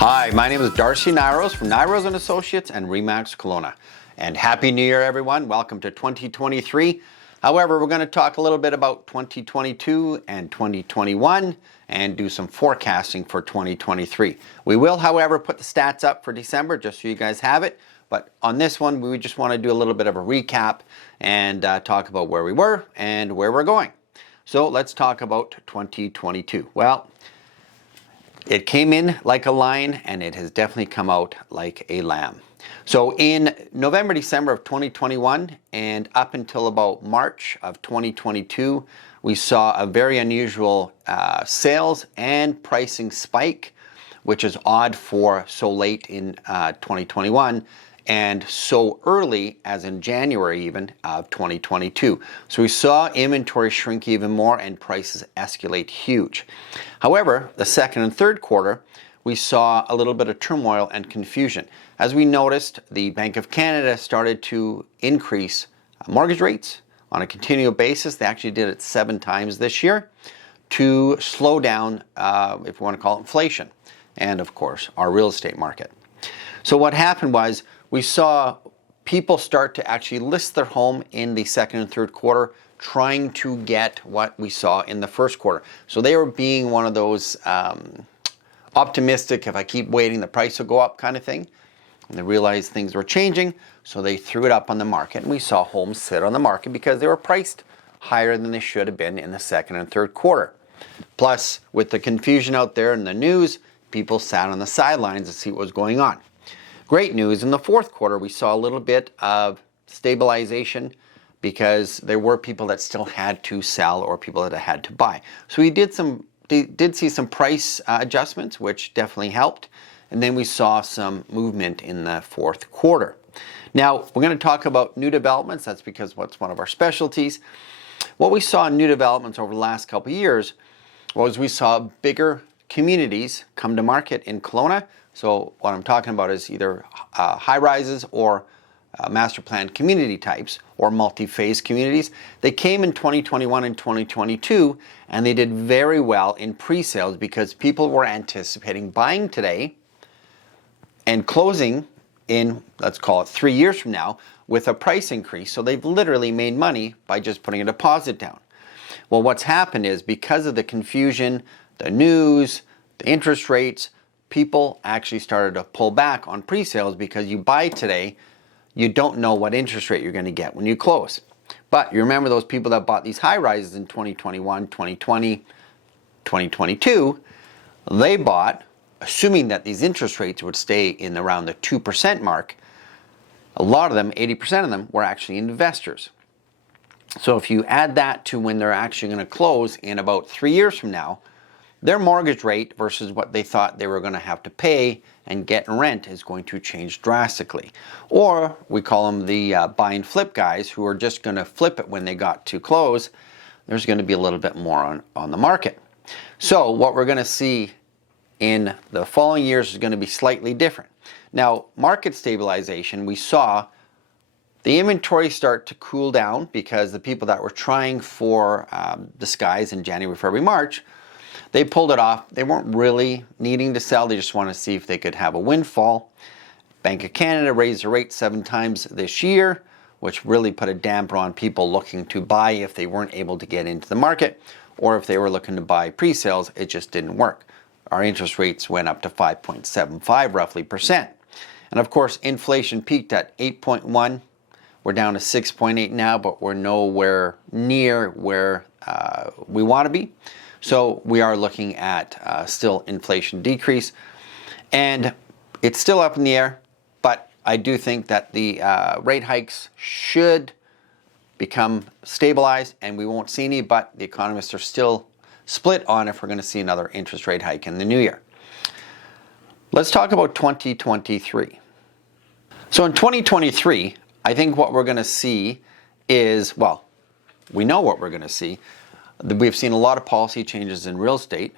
Hi, my name is Darcy Nyrose from Nyrose and Associates and Remax Kelowna. And Happy New Year, everyone. Welcome to 2023. However, we're going to talk a little bit about 2022 and 2021 and do some forecasting for 2023. We will, however, put the stats up for December just so you guys have it. But on this one, we just want to do a little bit of a recap and talk about where we were and where we're going. So let's talk about 2022. Well, it came in like a lion and it has definitely come out like a lamb. So in November, December of 2021 and up until about March of 2022, we saw a very unusual sales and pricing spike, which is odd for so late in 2021 and so early as in January even of 2022. So we saw inventory shrink even more and prices escalate huge. However, the second and third quarter, we saw a little bit of turmoil and confusion. As we noticed, the Bank of Canada started to increase mortgage rates on a continual basis. They actually did it 7 times this year to slow down, if we want to call it inflation, and of course, our real estate market. So what happened was we saw people start to actually list their home in the second and third quarter, trying to get what we saw in the first quarter. So they were being one of those optimistic, if I keep waiting, the price will go up kind of thing. And they realized things were changing, so they threw it up on the market. And we saw homes sit on the market because they were priced higher than they should have been in the second and third quarter. Plus, with the confusion out there in the news, people sat on the sidelines to see what was going on. Great news, in the fourth quarter, we saw a little bit of stabilization because there were people that still had to sell or people that had to buy. So we did see some price adjustments, which definitely helped. And then we saw some movement in the fourth quarter. Now, we're going to talk about new developments. That's because what's one of our specialties. What we saw in new developments over the last couple of years was we saw bigger communities come to market in Kelowna. So what I'm talking about is either high rises or master plan community types or multi-phase communities. They came in 2021 and 2022 and they did very well in pre-sales because people were anticipating buying today and closing in, let's call it 3 years from now, with a price increase. So they've literally made money by just putting a deposit down. Well, what's happened is because of the confusion, the news, the interest rates, people actually started to pull back on pre-sales because you buy today, you don't know what interest rate you're going to get when you close. But you remember those people that bought these high rises in 2021, 2020, 2022, they bought assuming that these interest rates would stay in around the 2% mark. A lot of them, 80% of them, were actually investors. So if you add that to when they're actually going to close in about 3 years from now, their mortgage rate versus what they thought they were going to have to pay and get in rent is going to change drastically. Or we call them the buy and flip guys who are just going to flip it when they got to close. There's going to be a little bit more on the market. So what we're going to see in the following years is going to be slightly different. Now, market stabilization, we saw the inventory start to cool down because the people that were trying for the skies in January, February, March, they pulled it off. They weren't really needing to sell. They just wanted to see if they could have a windfall. Bank of Canada raised the rate 7 times this year, which really put a damper on people looking to buy if they weren't able to get into the market, or if they were looking to buy pre-sales, it just didn't work. Our interest rates went up to 5.75 roughly percent. And of course, inflation peaked at 8.1. We're down to 6.8 now, but we're nowhere near where we want to be. So we are looking at still inflation decrease. And it's still up in the air, but I do think that the rate hikes should become stabilized and we won't see any, but the economists are still split on if we're going to see another interest rate hike in the new year. Let's talk about 2023. So in 2023, I think what we're going to see is, well, we know what we're going to see. We've seen a lot of policy changes in real estate.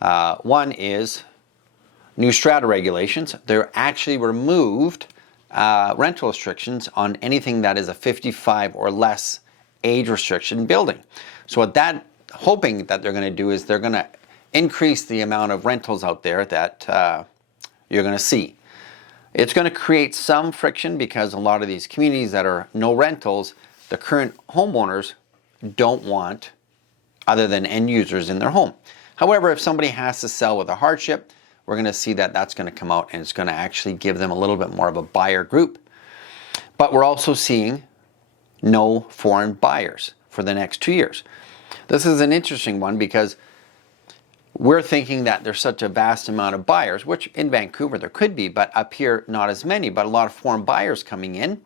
One is new strata regulations. They're actually removed rental restrictions on anything that is a 55 or less age restriction building. So what that hoping that they're going to do is they're going to increase the amount of rentals out there that you're going to see. It's going to create some friction because a lot of these communities that are no rentals, the current homeowners don't want other than end users in their home. However, if somebody has to sell with a hardship, we're going to see that that's going to come out and it's going to actually give them a little bit more of a buyer group. But we're also seeing no foreign buyers for the next 2 years. This is an interesting one because we're thinking that there's such a vast amount of buyers, which in Vancouver there could be, but up here not as many, but a lot of foreign buyers coming in.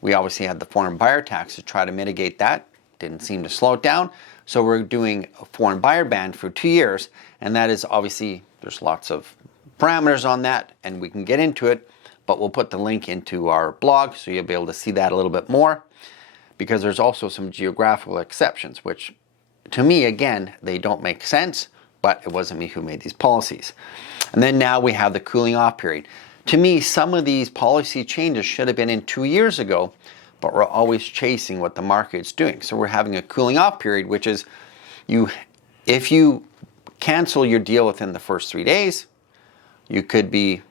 We obviously had the foreign buyer tax to try to mitigate that. Didn't seem to slow it down. So we're doing a foreign buyer ban for 2 years. And that is obviously, there's lots of parameters on that and we can get into it, but we'll put the link into our blog so you'll be able to see that a little bit more, because there's also some geographical exceptions, which to me, again, they don't make sense, but it wasn't me who made these policies. And then now we have the cooling off period. To me, some of these policy changes should have been in 2 years ago, but we're always chasing what the market's doing. So we're having a cooling off period, which is if you cancel your deal within the first 3 days, you could be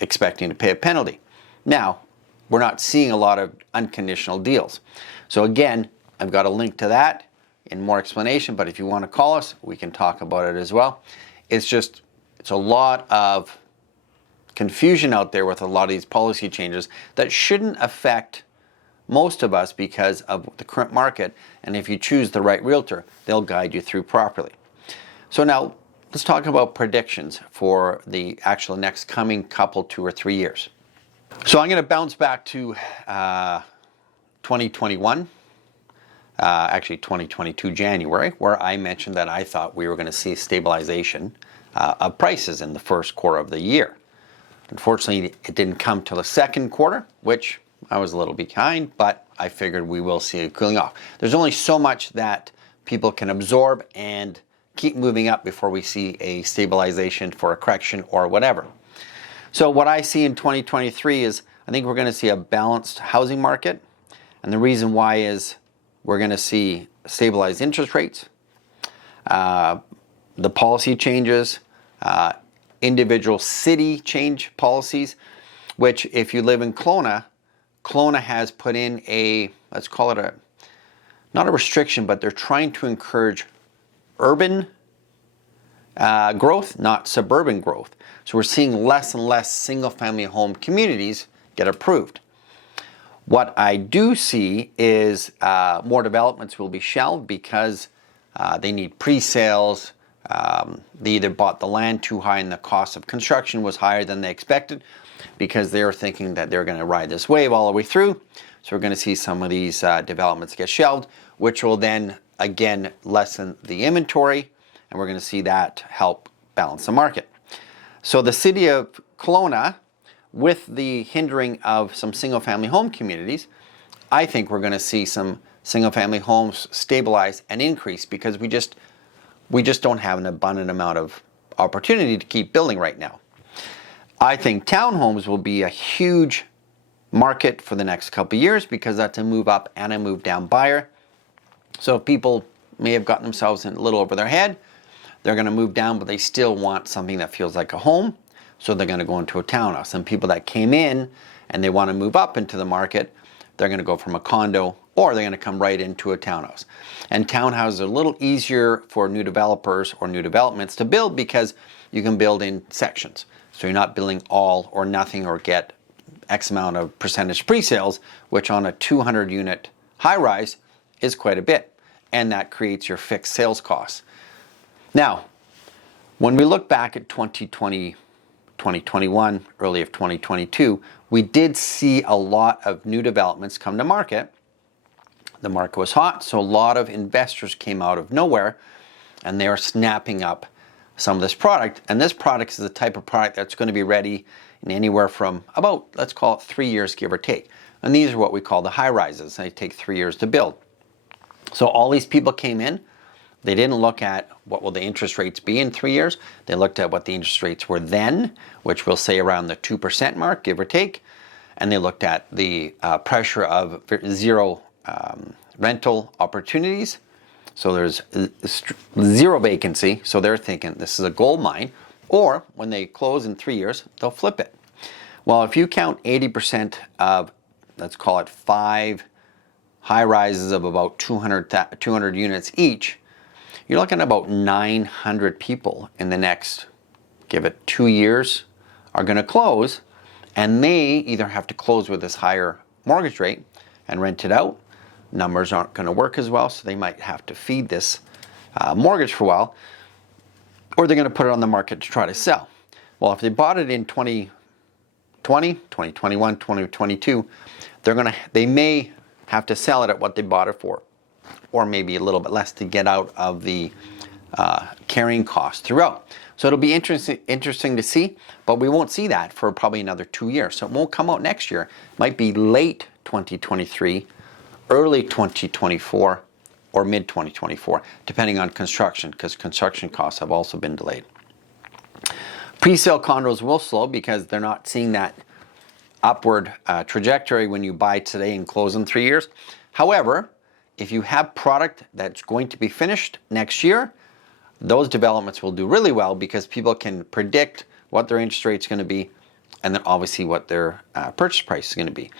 expecting to pay a penalty. Now, we're not seeing a lot of unconditional deals. So again, I've got a link to that in more explanation, but if you want to call us, we can talk about it as well. It's a lot of confusion out there with a lot of these policy changes that shouldn't affect most of us because of the current market. And if you choose the right realtor, they'll guide you through properly. So now let's talk about predictions for the actual next coming couple 2 or 3 years. So I'm going to bounce back to 2021. Actually 2022 January, where I mentioned that I thought we were going to see stabilization of prices in the first quarter of the year. Unfortunately, it didn't come till the second quarter, which I was a little behind, but I figured we will see a cooling off. There's only so much that people can absorb and keep moving up before we see a stabilization for a correction or whatever. So what I see in 2023 is I think we're going to see a balanced housing market. And the reason why is we're going to see stabilized interest rates, the policy changes, individual city change policies, which if you live in Kelowna, Kelowna has put in a, let's call it not a restriction, but they're trying to encourage urban growth, not suburban growth. So we're seeing less and less single-family home communities get approved. What I do see is more developments will be shelved because they need pre-sales. They either bought the land too high and the cost of construction was higher than they expected because they were thinking that they're going to ride this wave all the way through. So we're going to see some of these developments get shelved, which will then again lessen the inventory, and we're going to see that help balance the market. So the city of Kelowna, with the hindering of some single-family home communities, I think we're going to see some single-family homes stabilize and increase because we just don't have an abundant amount of opportunity to keep building right now. I think townhomes will be a huge market for the next couple of years because that's a move up and a move down buyer. So if people may have gotten themselves in a little over their head, they're going to move down, but they still want something that feels like a home. So they're going to go into a townhouse. And people that came in and they want to move up into the market, they're going to go from a condo or they're going to come right into a townhouse. And townhouses are a little easier for new developers or new developments to build because you can build in sections. So you're not building all or nothing or get X amount of percentage pre-sales, which on a 200 unit high rise is quite a bit. And that creates your fixed sales costs. Now, when we look back at 2020, 2021, early of 2022, we did see a lot of new developments come to market. The market was hot, so a lot of investors came out of nowhere and they are snapping up some of this product. And this product is the type of product that's going to be ready in anywhere from about, let's call it 3 years, give or take. And these are what we call the high rises. They take 3 years to build. So all these people came in. They didn't look at what will the interest rates be in 3 years. They looked at what the interest rates were then, which we'll say around the 2% mark, give or take. And they looked at the pressure of zero rental opportunities. So there's zero vacancy. So they're thinking this is a gold mine. Or when they close in 3 years, they'll flip it. Well, if you count 80% of, let's call it 5 high rises of about 200 units each, you're looking at about 900 people in the next, give it 2 years, are going to close, and they either have to close with this higher mortgage rate and rent it out. Numbers aren't going to work as well, so they might have to feed this mortgage for a while, or they're going to put it on the market to try to sell. Well, if they bought it in 2020, 2021, 2022, they may have to sell it at what they bought it for, or maybe a little bit less to get out of the carrying costs throughout. So it'll be interesting to see, but we won't see that for probably another 2 years. So it won't come out next year. It might be late 2023, early 2024, or mid 2024, depending on construction, because construction costs have also been delayed. Pre-sale condos will slow because they're not seeing that upward trajectory when you buy today and close in 3 years. However, if you have product that's going to be finished next year, those developments will do really well because people can predict what their interest rate is going to be, and then obviously what their purchase price is going to be.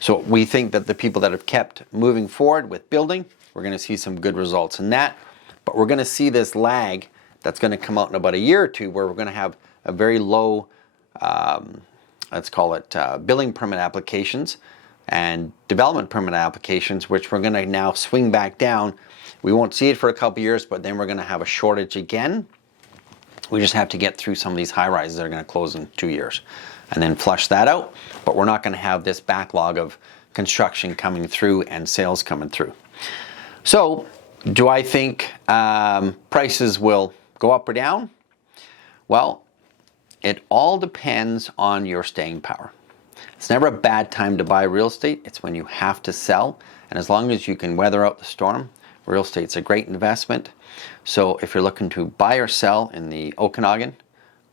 So we think that the people that have kept moving forward with building, we're going to see some good results in that, but we're going to see this lag that's going to come out in about a year or two, where we're going to have a very low, let's call it building permit applications and development permit applications, which we're going to now swing back down. We won't see it for a couple years, but then we're going to have a shortage again. We just have to get through some of these high rises that are going to close in 2 years and then flush that out. But we're not going to have this backlog of construction coming through and sales coming through. So do I think prices will go up or down? Well, it all depends on your staying power. It's never a bad time to buy real estate. It's when you have to sell. And as long as you can weather out the storm, real estate's a great investment. So if you're looking to buy or sell in the Okanagan,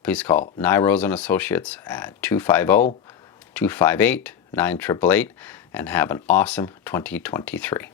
please call Nyrose and Associates at 250-258-9888 and have an awesome 2023.